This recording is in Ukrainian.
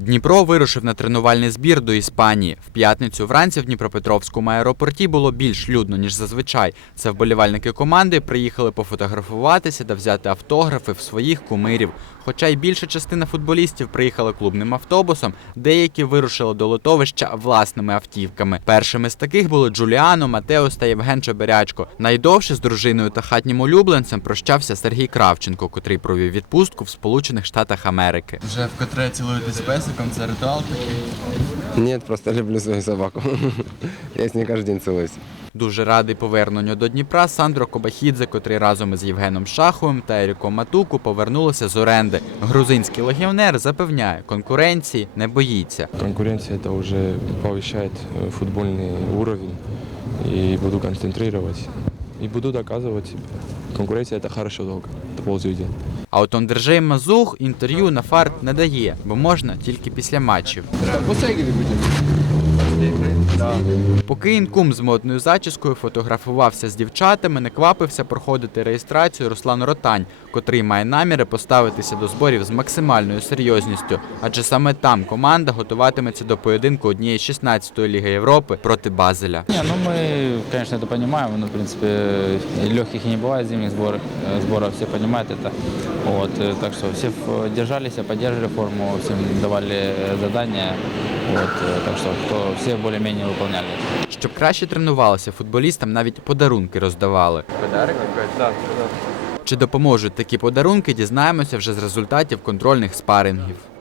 Дніпро вирушив на тренувальний збір до Іспанії. В п'ятницю вранці в Дніпропетровському аеропорті було більш людно, ніж зазвичай. Це вболівальники команди приїхали пофотографуватися та взяти автографи в своїх кумирів. Хоча й більша частина футболістів приїхали клубним автобусом, деякі вирушили до литовища власними автівками. Першими з таких були Джуліано, Матеос та Євген Чеберячко. Найдовше з дружиною та хатнім улюбленцем прощався Сергій Кравченко, котрий провів відпустку в Сполучених Штатах Америки. Вже вкотре цілуєтесь з песиком, це ритуал такий. Нет, просто люблю свою собаку. Я с ней каждый день целуюсь. Дуже радий поверненню до Дніпра Сандро Кобахідзе, котрий разом із Євгеном Шаховим та Еріком Матуку повернулися з оренди. Грузинський легіонер запевняє, конкуренції не боїться. Конкуренция это уже повышает э, футбольный уровень. И буду концентрировать. И буду доказывать себе. Конкуренция это хорошо долго. Это полжизни. а от Ондержей Мазух інтерв'ю на фарт не дає, бо можна тільки після матчів. Поки інкум з модною зачіскою фотографувався з дівчатами, не квапився проходити реєстрацію Руслан Ротань, котрий має наміри поставитися до зборів з максимальною серйозністю, адже саме там команда готуватиметься до поєдинку однієї 16-ї Ліги Європи проти Базеля. Не, ну мы, конечно, это понимаем, но, в принципе, и легких и не бывает зимних сбор, э, сборов, все понимают это. Вот, э, так что все ф- держались, поддерживали форму, всем давали э, задания, вот, э, так что кто, все более-менее выполняли. Щоб краще тренувалися, футболістам навіть подарунки роздавали. Чи допоможуть такі подарунки, дізнаємося вже з результатів контрольних спарингів.